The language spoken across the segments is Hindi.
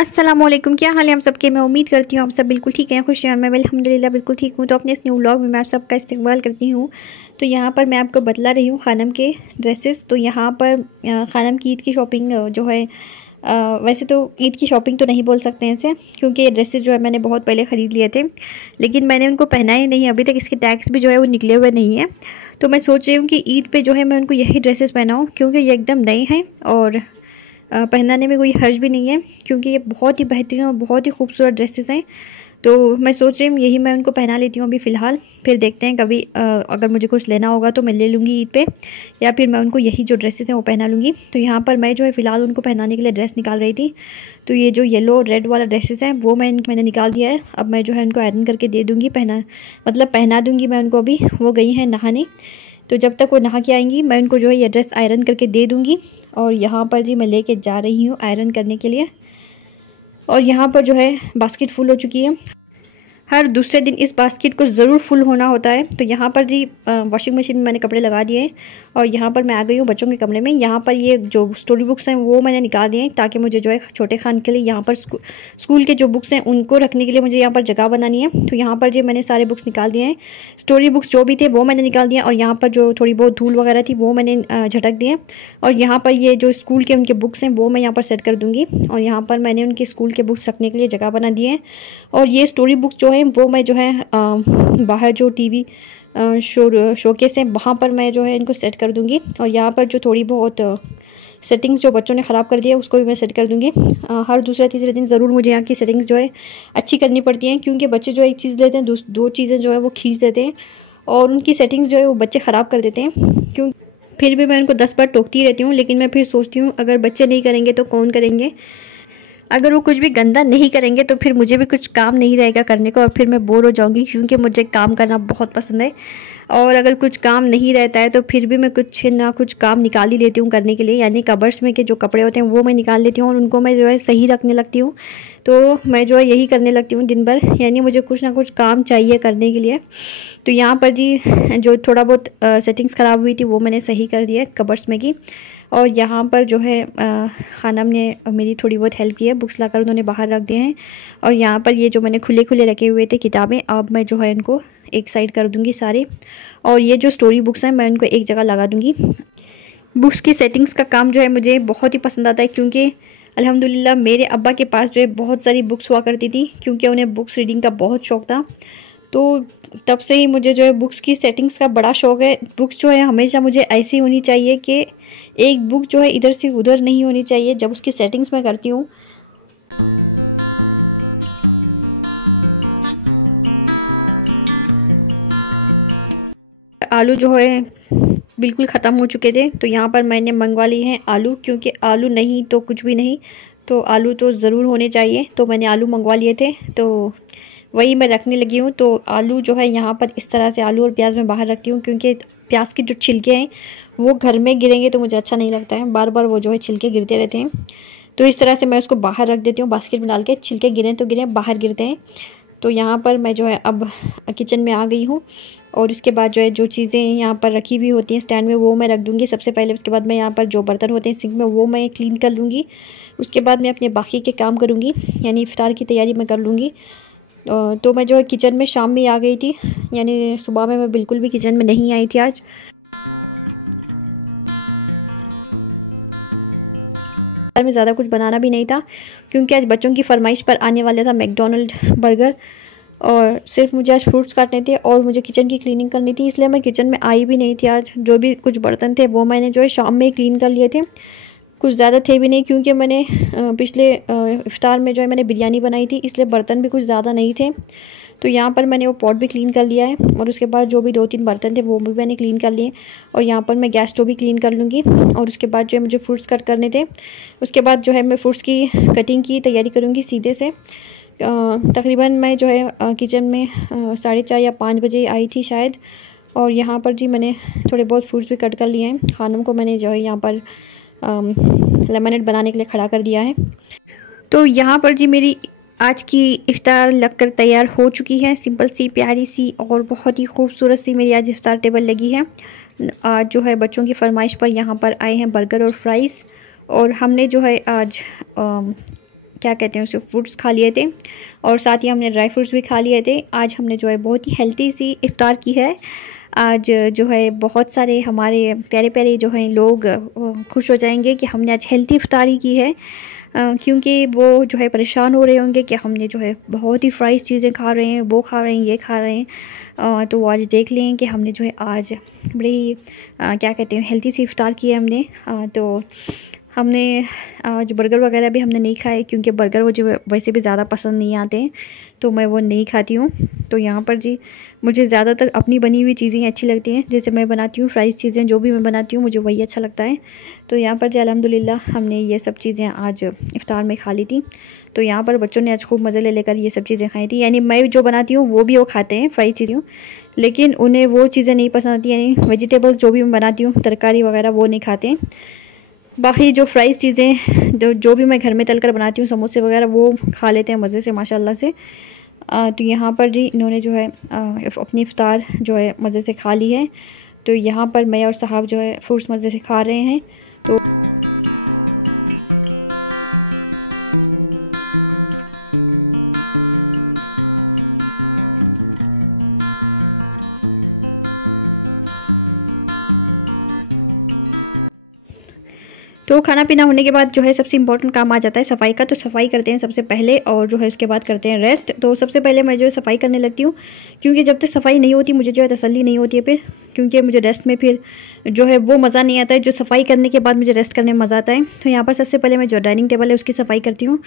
अस्सलामुअलैकुम, क्या हाल है हम सबके। मैं उम्मीद करती हूँ आप सब बिल्कुल ठीक हैं, खुश हैं। और मैं अल्हम्दुलिल्लाह बिल्कुल ठीक हूँ। तो अपने इस न्यू व्लॉग में मैं आप सबका इस्तकबाल करती हूँ। तो यहाँ पर मैं आपको बतला रही हूँ खानम के ड्रेसेस। तो यहाँ पर खानम की ईद की शॉपिंग जो है, वैसे तो ईद की शॉपिंग तो नहीं बोल सकते हैं इसे, क्योंकि ये ड्रेसेस जो है मैंने बहुत पहले ख़रीद लिए थे, लेकिन मैंने उनको पहनाए नहीं अभी तक। इसके टैग्स भी जो है वो निकले हुए नहीं हैं। तो मैं सोच रही हूँ कि ईद पे जो है मैं उनको यही ड्रेसेस पहनाऊँ, क्योंकि ये एकदम नए हैं और पहनाने में कोई हर्ज भी नहीं है, क्योंकि ये बहुत ही बेहतरीन और बहुत ही खूबसूरत ड्रेसेस हैं। तो मैं सोच रही हूँ यही मैं उनको पहना लेती हूँ अभी फ़िलहाल। फिर देखते हैं कभी अगर मुझे कुछ लेना होगा तो मैं ले लूँगी ईद पे, या फिर मैं उनको यही जो ड्रेसेस हैं वो पहना लूँगी। तो यहाँ पर मैं जो है फ़िलहाल उनको पहनाने के लिए ड्रेस निकाल रही थी। तो ये जो येलो और रेड वाला ड्रेसेस हैं वो मैंने निकाल दिया है। अब मैं जो है उनको आयरन करके दे दूँगी, पहना दूँगी मैं उनको। अभी वो गई हैं नहाने, तो जब तक वो नहा के आएंगी मैं उनको जो है ये ड्रेस आयरन करके दे दूँगी। और यहाँ पर जी मैं लेके जा रही हूँ आयरन करने के लिए। और यहाँ पर जो है बास्केट फुल हो चुकी है। हर दूसरे दिन इस बास्केट को ज़रूर फुल होना होता है। तो यहाँ पर जी वॉशिंग मशीन में मैंने कपड़े लगा दिए हैं। और यहाँ पर मैं आ गई हूँ बच्चों के कमरे में। यहाँ पर ये जो स्टोरी बुक्स हैं वो मैंने निकाल दिए हैं, ताकि मुझे जो है छोटे खान के लिए यहाँ पर स्कूल के जो बुक्स हैं उनको रखने के लिए मुझे यहाँ पर जगह बनानी है। तो यहाँ पर जी मैंने सारे बुक्स निकाल दिए हैं। स्टोरी बुक्स जो भी थे वो मैंने निकाल दिए, और यहाँ पर जो थोड़ी बहुत धूल वगैरह थी वो मैंने झटक दिए। और यहाँ पर ये जो स्कूल के उनके बुक्स हैं वो मैं यहाँ पर सेट कर दूँगी। और यहाँ पर मैंने उनके स्कूल के बुक्स रखने के लिए जगह बना दी है। और ये स्टोरी बुक्स जो हैं वो मैं जो है बाहर जो टीवी शोकेस हैं वहाँ पर मैं जो है इनको सेट कर दूँगी। और यहाँ पर जो थोड़ी बहुत सेटिंग्स जो बच्चों ने ख़राब कर दिया उसको भी मैं सेट कर दूँगी। हर दूसरे तीसरे दिन ज़रूर मुझे यहाँ की सेटिंग्स जो है अच्छी करनी पड़ती हैं, क्योंकि बच्चे जो एक चीज़ लेते हैं दो चीज़ें जो है वो खींच देते हैं, और उनकी सेटिंग्स जो है वो बच्चे ख़राब कर देते हैं। क्यों फिर भी मैं उनको 10 बार टोकती रहती हूँ, लेकिन मैं फिर सोचती हूँ अगर बच्चे नहीं करेंगे तो कौन करेंगे। अगर वो कुछ भी गंदा नहीं करेंगे तो फिर मुझे भी कुछ काम नहीं रहेगा करने को, और फिर मैं बोर हो जाऊंगी, क्योंकि मुझे काम करना बहुत पसंद है। और अगर कुछ काम नहीं रहता है तो फिर भी मैं कुछ ना कुछ काम निकाल ही लेती हूँ करने के लिए, यानी कबर्ड्स में के जो कपड़े होते हैं वो मैं निकाल लेती हूँ और उनको मैं जो है सही रखने लगती हूँ। तो मैं जो है यही करने लगती हूँ दिन भर, यानी मुझे कुछ ना कुछ काम चाहिए करने के लिए। तो यहाँ पर जी जो थोड़ा बहुत सेटिंग्स ख़राब हुई थी वो मैंने सही कर दिया कबर्ड्स में की। और यहाँ पर जो है खानम ने मेरी थोड़ी बहुत हेल्प की है, बुक्स लाकर उन्होंने बाहर रख दिए हैं। और यहाँ पर ये जो मैंने खुले खुले रखे हुए थे किताबें, अब मैं जो है इनको एक साइड कर दूँगी सारे। और ये जो स्टोरी बुक्स हैं मैं उनको एक जगह लगा दूँगी। बुक्स की सेटिंग्स का काम जो है मुझे बहुत ही पसंद आता है, क्योंकि अल्हम्दुलिल्लाह मेरे अब्बा के पास जो है बहुत सारी बुक्स हुआ करती थी, क्योंकि उन्हें बुक्स रीडिंग का बहुत शौक़ था। तो तब से ही मुझे जो है बुक्स की सेटिंग्स का बड़ा शौक़ है। बुक्स जो है हमेशा मुझे ऐसी होनी चाहिए कि एक बुक जो है इधर से उधर नहीं होनी चाहिए जब उसकी सेटिंग्स मैं करती हूँ। आलू जो है बिल्कुल ख़त्म हो चुके थे, तो यहाँ पर मैंने मंगवा लिए हैं आलू, क्योंकि आलू नहीं तो कुछ भी नहीं, तो आलू तो ज़रूर होने चाहिए। तो मैंने आलू मंगवा लिए थे, तो वही मैं रखने लगी हूँ। तो आलू जो है यहाँ पर इस तरह से आलू और प्याज मैं बाहर रखती हूँ, क्योंकि प्याज के जो छिलके हैं वो घर में गिरेंगे तो मुझे अच्छा नहीं लगता है, बार बार वो जो है छिलके गिरते रहते हैं। तो इस तरह से मैं उसको बाहर रख देती हूँ बास्केट में डाल के, छिलके गिरें तो गिरें, बाहर गिरते हैं। तो यहाँ पर मैं जो है अब किचन में आ गई हूँ। और उसके बाद जो है जो चीज़ें यहाँ पर रखी हुई होती हैं स्टैंड में वो मैं रख दूँगी सबसे पहले। उसके बाद मैं यहाँ पर जो बर्तन होते हैं सिंक में वो मैं क्लीन कर लूँगी। उसके बाद मैं अपने बाकी के काम करूँगी, यानी इफ्तार की तैयारी मैं कर लूँगी। तो मैं जो है किचन में शाम में आ गई थी, यानी सुबह में मैं बिल्कुल भी किचन में नहीं आई थी आज। में ज़्यादा कुछ बनाना भी नहीं था, क्योंकि आज बच्चों की फरमाइश पर आने वाला था मैकडॉनल्ड बर्गर, और सिर्फ मुझे आज फ्रूट्स काटने थे और मुझे किचन की क्लीनिंग करनी थी, इसलिए मैं किचन में आई भी नहीं थी आज। जो भी कुछ बर्तन थे वो मैंने जो है शाम में ही क्लीन कर लिए थे, कुछ ज़्यादा थे भी नहीं, क्योंकि मैंने पिछले इफ्तार में जो है मैंने बिरयानी बनाई थी, इसलिए बर्तन भी कुछ ज़्यादा नहीं थे। तो यहाँ पर मैंने वो पॉट भी क्लीन कर लिया है, और उसके बाद जो भी 2-3 बर्तन थे वो भी मैंने क्लीन कर लिए। और यहाँ पर मैं गैस स्टोव भी क्लीन कर लूँगी। और उसके बाद जो है मुझे फ्रूट्स कट करने थे, उसके बाद जो है मैं फ्रूट्स की कटिंग की तैयारी करूँगी सीधे से। तकरीबन मैं जो है किचन में 4:30 या 5 बजे आई थी शायद। और यहाँ पर जी मैंने थोड़े बहुत फ्रूट्स भी कट कर लिए हैं। खानों को मैंने जो है यहाँ पर लेमनेड बनाने के लिए खड़ा कर दिया है। तो यहाँ पर जी मेरी आज की इफ्तार लगकर तैयार हो चुकी है, सिंपल सी प्यारी सी और बहुत ही खूबसूरत सी मेरी आज इफ्तार टेबल लगी है। आज जो है बच्चों की फरमाइश पर यहाँ पर आए हैं बर्गर और फ्राइज़, और हमने जो है आज क्या कहते हैं उसे फ्रूट्स खा लिए थे और साथ ही हमने ड्राई फ्रूट्स भी खा लिए थे। आज हमने जो है बहुत ही हेल्थी सी इफ़्तार की है। आज जो है बहुत सारे हमारे प्यारे प्यारे जो हैं लोग खुश हो जाएंगे कि हमने आज हेल्थी इफ्तारी की है, क्योंकि वो जो है परेशान हो रहे होंगे कि हमने जो है बहुत ही फ्राइज़ चीज़ें खा रहे हैं, वो खा रहे हैं, ये खा रहे हैं। तो वो आज देख लें कि हमने जो है आज बड़ी क्या कहते हैं हेल्थी सी इफ्तार की है हमने। तो हमने आज बर्गर वगैरह भी हमने नहीं खाए, क्योंकि बर्गर मुझे वैसे भी ज़्यादा पसंद नहीं आते हैं, तो मैं वो नहीं खाती हूँ। तो यहाँ पर जी मुझे ज़्यादातर अपनी बनी हुई चीज़ें अच्छी लगती हैं, जैसे मैं बनाती हूँ फ्राइज़ चीज़ें, जो भी मैं बनाती हूँ मुझे वही अच्छा लगता है। तो यहाँ पर जी अल्हम्दुलिल्लाह हमने ये सब चीज़ें आज इफ़्तार में खा ली थी। तो यहाँ पर बच्चों ने आज खूब मज़े ले लेकर ये सब चीज़ें खाई थी। यानी मैं जो बनाती हूँ वो भी वो खाते हैं फ्राई चीज़ें, लेकिन उन्हें वो चीज़ें नहीं पसंद आती, यानी वेजिटेबल्स जो भी मैं बनाती हूँ तरकारी वगैरह वो नहीं खाते हैं। बाकी जो फ्राइज़ चीज़ें जो भी मैं घर में तलकर बनाती हूँ, समोसे वगैरह, वो खा लेते हैं मज़े से माशाल्लाह से। तो यहाँ पर जी इन्होंने जो है अपनी इफ़्तार जो है मज़े से खा ली है। तो यहाँ पर मैं और साहब जो है फ्रूट्स मज़े से खा रहे हैं। तो खाना पीना होने के बाद जो है सबसे इम्पोर्टेंट काम आ जाता है सफ़ाई का। तो सफ़ाई करते हैं सबसे पहले और जो है उसके बाद करते हैं रेस्ट। तो सबसे पहले मैं जो है सफ़ाई करने लगती हूँ, क्योंकि जब तक सफ़ाई नहीं होती मुझे जो है तसल्ली नहीं होती है फिर, क्योंकि मुझे रेस्ट में फिर जो है वो मज़ा नहीं आता है जो सफ़ाई करने के बाद मुझे रेस्ट करने में मज़ा आता है। तो यहाँ पर सबसे पहले मैं जो डाइनिंग टेबल है उसकी सफ़ाई करती हूँ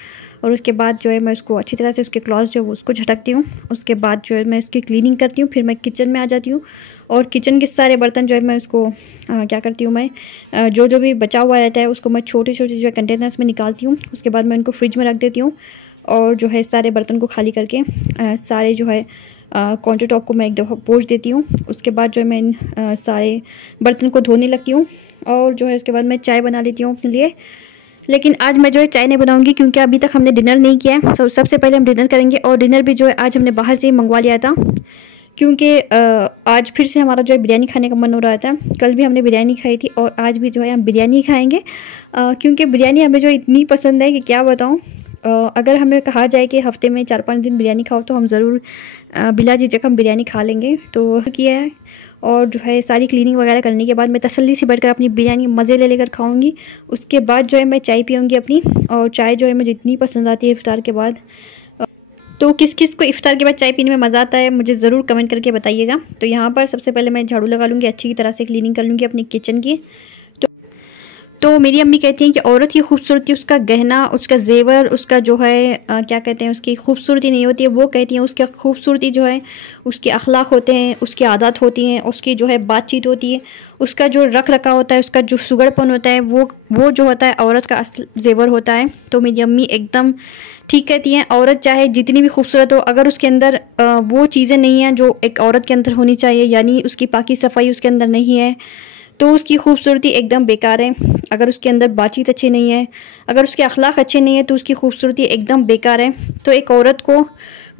और उसके बाद जो है मैं उसको अच्छी तरह से उसके क्लॉथ जो है उसको झटकती हूँ। उसके बाद जो है मैं उसकी क्लीनिंग करती हूँ। फिर मैं किचन में आ जाती हूँ और किचन के सारे बर्तन जो है मैं उसको क्या करती हूँ, मैं जो भी बचा हुआ रहता है उसको मैं छोटे छोटे जो है कंटेनर्स में निकालती हूँ। उसके बाद मैं उनको फ्रिज में रख देती हूँ और जो है सारे बर्तन को खाली करके सारे जो है काउंटर टॉप को मैं एक दफ़ा पोंछ देती हूँ। उसके बाद जो है मैं इन सारे बर्तन को धोने लगती हूँ और जो है उसके बाद मैं चाय बना लेती हूँ अपने लिए। लेकिन आज मैं जो है चाय नहीं बनाऊंगी, क्योंकि अभी तक हमने डिनर नहीं किया है। तो सबसे पहले हम डिनर करेंगे और डिनर भी जो है आज हमने बाहर से ही मंगवा लिया था, क्योंकि आज फिर से हमारा जो है बिरयानी खाने का मन हो रहा था। कल भी हमने बिरयानी खाई थी और आज भी जो है हम बिरयानी खाएंगे, क्योंकि बिरयानी हमें जो इतनी पसंद है कि क्या बताऊँ। अगर हमें कहा जाए कि हफ़्ते में 4-5 दिन बिरयानी खाओ तो हम ज़रूर बिला झिझक हम बिरयानी खा लेंगे। तो किया है और जो है सारी क्लीनिंग वगैरह करने के बाद मैं तसल्ली से बैठकर अपनी बिरयानी मज़े ले लेकर खाऊंगी। उसके बाद जो है मैं चाय पीऊँगी अपनी, और चाय जो है मुझे इतनी पसंद आती है इफ़्तार के बाद। तो किस किस को इफ़्तार के बाद चाय पीने में मज़ा आता है मुझे ज़रूर कमेंट करके बताइएगा। तो यहाँ पर सबसे पहले मैं झाड़ू लगा लूँगी, अच्छी तरह से क्लीनिंग कर लूँगी अपनी किचन की। तो मेरी अम्मी कहती हैं कि औरत की खूबसूरती उसका गहना, उसका जेवर, उसका जो है क्या कहते हैं उसकी खूबसूरती नहीं होती है, वो कहती हैं उसकी खूबसूरती जो है उसके अखलाक होते हैं, उसकी आदत होती हैं, उसकी जो है बातचीत होती है, उसका जो रख रखा होता है, उसका जो सुगड़पन होता है, वो जो होता है औरत का असल जेवर होता है। तो मेरी अम्मी एकदम ठीक कहती हैं, औरत चाहे जितनी भी खूबसूरत हो, अगर उसके अंदर वो चीज़ें नहीं हैं जो एक औरत के अंदर होनी चाहिए, यानी उसकी पाकी सफाई उसके अंदर नहीं है, तो उसकी खूबसूरती एकदम बेकार है। अगर उसके अंदर बातचीत अच्छी नहीं है, अगर उसके अखलाक अच्छे नहीं है, तो उसकी खूबसूरती एकदम बेकार है। तो एक औरत को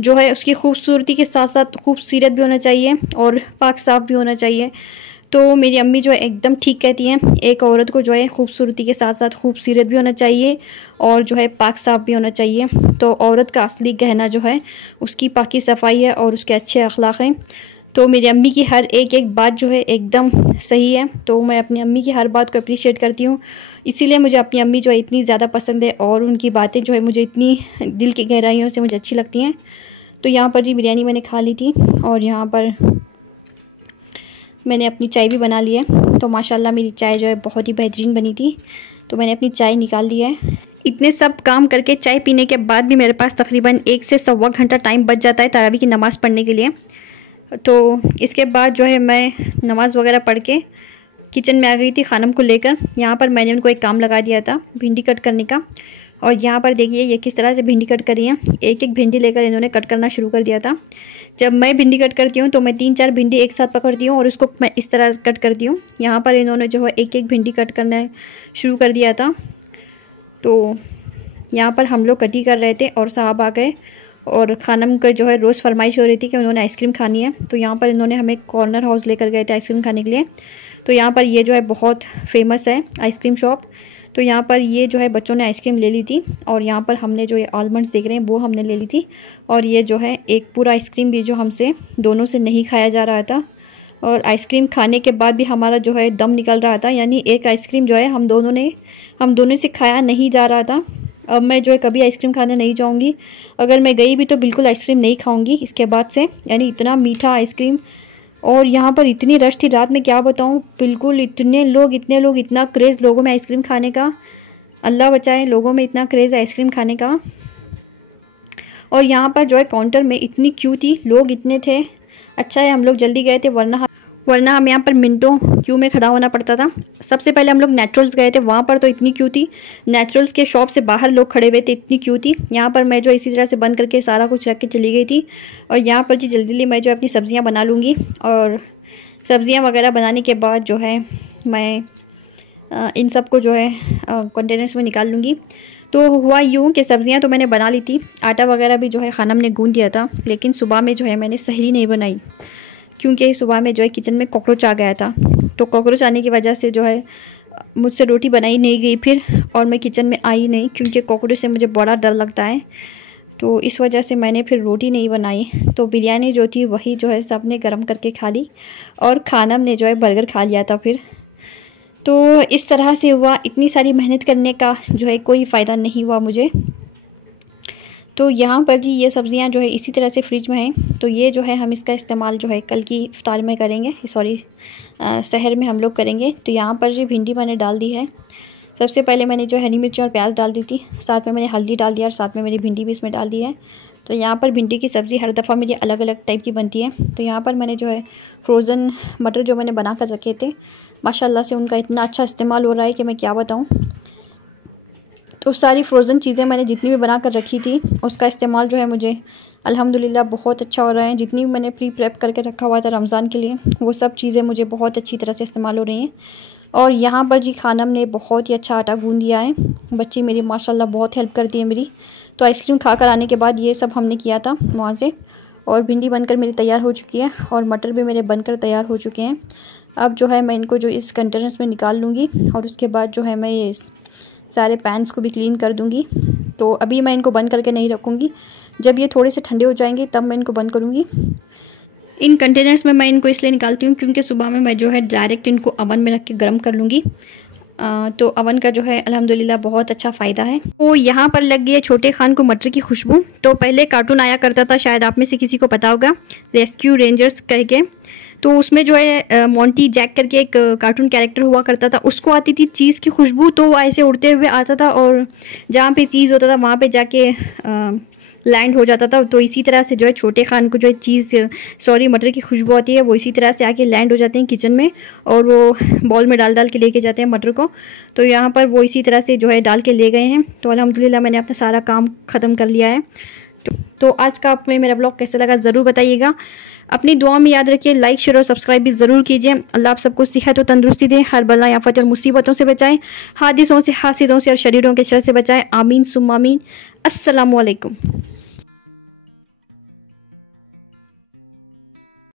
जो है उसकी खूबसूरती के साथ साथ खूबसूरत भी होना चाहिए और पाक साफ भी होना चाहिए। तो मेरी अम्मी जो है एकदम ठीक कहती हैं, एक औरत को जो है खूबसूरती के साथ साथ खूबसूरत भी होना चाहिए और जो है पाक साफ भी होना चाहिए। तो औरत का असली गहना जो है उसकी पाकी सफाई है और उसके अच्छे अखलाक हैं। तो मेरी अम्मी की हर एक बात जो है एकदम सही है। तो मैं अपनी अम्मी की हर बात को अप्रिशिएट करती हूँ, इसीलिए मुझे अपनी अम्मी जो है इतनी ज़्यादा पसंद है और उनकी बातें जो है मुझे इतनी दिल की गहराइयों से मुझे अच्छी लगती हैं। तो यहाँ पर जी बिरयानी मैंने खा ली थी और यहाँ पर मैंने अपनी चाय भी बना ली है। तो माशाल्लाह मेरी चाय जो है बहुत ही बेहतरीन बनी थी। तो मैंने अपनी चाय निकाल ली है। इतने सब काम करके चाय पीने के बाद भी मेरे पास तकरीबन 1 से सवा घंटा टाइम बच जाता है तरावी की नमाज़ पढ़ने के लिए। तो इसके बाद जो है मैं नमाज़ वगैरह पढ़ के किचन में आ गई थी खानम को लेकर। यहाँ पर मैंने उनको एक काम लगा दिया था भिंडी कट करने का, और यहाँ पर देखिए ये किस तरह से भिंडी कट करी है। एक एक भिंडी लेकर इन्होंने कट करना शुरू कर दिया था। जब मैं भिंडी कट करती हूँ तो मैं 3-4 भिंडी एक साथ पकड़ती हूँ और उसको मैं इस तरह कट करती हूँ। यहाँ पर इन्होंने जो है एक एक भिंडी कट करना शुरू कर दिया था। तो यहाँ पर हम लोग कटी कर रहे थे और साहब आ गए और खानम का जो है रोज़ फरमाइश हो रही थी कि उन्होंने आइसक्रीम खानी है। तो यहाँ पर इन्होंने हमें कॉर्नर हाउस लेकर गए थे आइसक्रीम खाने के लिए। तो यहाँ पर ये जो है बहुत फेमस है आइसक्रीम शॉप। तो यहाँ पर ये जो है बच्चों ने आइसक्रीम ले ली थी, और यहाँ पर हमने जो ये आलमंड्स देख रहे हैं वो हमने ले ली थी। और ये जो है एक पूरा आइसक्रीम भी जो हमसे दोनों से नहीं खाया जा रहा था, और आइसक्रीम खाने के बाद भी हमारा जो है दम निकल रहा था, यानी एक आइसक्रीम जो है हम दोनों से खाया नहीं जा रहा था। अब मैं जो है कभी आइसक्रीम खाने नहीं जाऊंगी, अगर मैं गई भी तो बिल्कुल आइसक्रीम नहीं खाऊंगी इसके बाद से, यानी इतना मीठा आइसक्रीम। और यहाँ पर इतनी रश थी रात में, क्या बताऊँ, बिल्कुल इतने लोग, इतना क्रेज़ लोगों में आइसक्रीम खाने का, अल्लाह बचाए, लोगों में इतना क्रेज़ है आइसक्रीम खाने का। और यहाँ पर जो है काउंटर में इतनी क्यू थी, लोग इतने थे। अच्छा है हम लोग जल्दी गए थे, वरना हम यहाँ पर मिनटों क्यू में खड़ा होना पड़ता था। सबसे पहले हम लोग नेचुरल्स गए थे, वहाँ पर तो इतनी क्यू थी, नेचुरल्स के शॉप से बाहर लोग खड़े हुए थे, इतनी क्यू थी। यहाँ पर मैं जो इसी तरह से बंद करके सारा कुछ रख के चली गई थी। और यहाँ पर जी जल्दी मैं जो अपनी सब्ज़ियाँ बना लूँगी, और सब्ज़ियाँ वगैरह बनाने के बाद जो है मैं इन सब को जो है कंटेनर्स में निकाल लूँगी। तो हुआ यूँ कि सब्ज़ियाँ तो मैंने बना ली थी, आटा वगैरह भी जो है खानम ने गूँध दिया था, लेकिन सुबह में जो है मैंने सहरी नहीं बनाई, क्योंकि सुबह में जो है किचन में कॉकरोच आ गया था। तो कॉकरोच आने की वजह से जो है मुझसे रोटी बनाई नहीं गई फिर, और मैं किचन में आई नहीं, क्योंकि कॉकरोच से मुझे बड़ा डर लगता है। तो इस वजह से मैंने फिर रोटी नहीं बनाई। तो बिरयानी जो थी वही जो है सब ने गर्म करके खा ली, और खानम ने जो है बर्गर खा लिया था फिर। तो इस तरह से हुआ, इतनी सारी मेहनत करने का जो है कोई फ़ायदा नहीं हुआ मुझे। तो यहाँ पर जी ये सब्ज़ियाँ जो है इसी तरह से फ्रिज में हैं, तो ये जो है हम इसका इस्तेमाल जो है कल की इफ्तार में करेंगे, सहर में हम लोग करेंगे। तो यहाँ पर जी भिंडी मैंने डाल दी है। सबसे पहले मैंने जो हरी मिर्ची और प्याज डाल दी थी, साथ में मैंने हल्दी डाल दिया, और साथ में मैंने भिंडी भी इसमें डाल दी है। तो यहाँ पर भिंडी की सब्ज़ी हर दफ़ा मेरी अलग अलग टाइप की बनती है। तो यहाँ पर मैंने जो है फ्रोज़न मटर जो मैंने बना कर रखे थे, माशाल्लाह से उनका इतना अच्छा इस्तेमाल हो रहा है कि मैं क्या बताऊँ। तो सारी फ्रोज़न चीज़ें मैंने जितनी भी बना कर रखी थी उसका इस्तेमाल जो है मुझे अल्हम्दुलिल्लाह बहुत अच्छा हो रहा है। जितनी भी मैंने प्रेप करके रखा हुआ था रमज़ान के लिए, वो सब चीज़ें मुझे बहुत अच्छी तरह से इस्तेमाल हो रही हैं। और यहाँ पर जी खानम ने बहुत ही अच्छा आटा गूँध दिया है, बच्ची मेरी माशाल्लाह बहुत हेल्प करती है मेरी। तो आइसक्रीम खा कर आने के बाद ये सब हमने किया था वहाँ से। और भिंडी बनकर मेरी तैयार हो चुकी है, और मटर भी मेरे बनकर तैयार हो चुके हैं। अब जो है मैं इनको जो इस कंटेनर्स में निकाल लूँगी, और उसके बाद जो है मैं ये सारे पैन्स को भी क्लीन कर दूँगी। तो अभी मैं इनको बंद करके नहीं रखूँगी, जब ये थोड़े से ठंडे हो जाएंगे तब मैं इनको बंद करूँगी। इन कंटेनर्स में मैं इनको इसलिए निकालती हूँ क्योंकि सुबह में मैं जो है डायरेक्ट इनको अवन में रख के गर्म कर लूँगी। तो अवन का जो है अल्हम्दुलिल्लाह बहुत अच्छा फ़ायदा है। तो यहाँ पर लग गई है छोटे खान को मटर की खुशबू। तो पहले कार्टून आया करता था, शायद आप में से किसी को पता होगा, रेस्क्यू रेंजर्स करके। तो उसमें जो है मोंटी जैक करके एक कार्टून कैरेक्टर हुआ करता था, उसको आती थी चीज़ की खुशबू। तो वो ऐसे उड़ते हुए आता था, और जहाँ पे चीज़ होता था वहाँ पे जाके लैंड हो जाता था। तो इसी तरह से जो है छोटे खान को जो है मटर की खुशबू आती है, वो इसी तरह से आके लैंड हो जाते हैं किचन में, और वो बॉल में डाल के लेके जाते हैं मटर को। तो यहाँ पर वो इसी तरह से जो है डाल के ले गए हैं। तो अल्हम्दुलिल्लाह मैंने अपना सारा काम ख़त्म कर लिया है। तो आज का आप में मेरा ब्लॉग कैसा लगा ज़रूर बताइएगा। अपनी दुआ में याद रखिए, लाइक शेयर और सब्सक्राइब भी ज़रूर कीजिए। अल्लाह आप सबको सेहत और तंदुरुस्ती दे, हर बला आफत और मुसीबतों से बचाएं, हादिसों से, हासिदों से और शरीरों के शर से बचाएं। आमीन सुम्मा आमीन। अस्सलामु अलैकुम।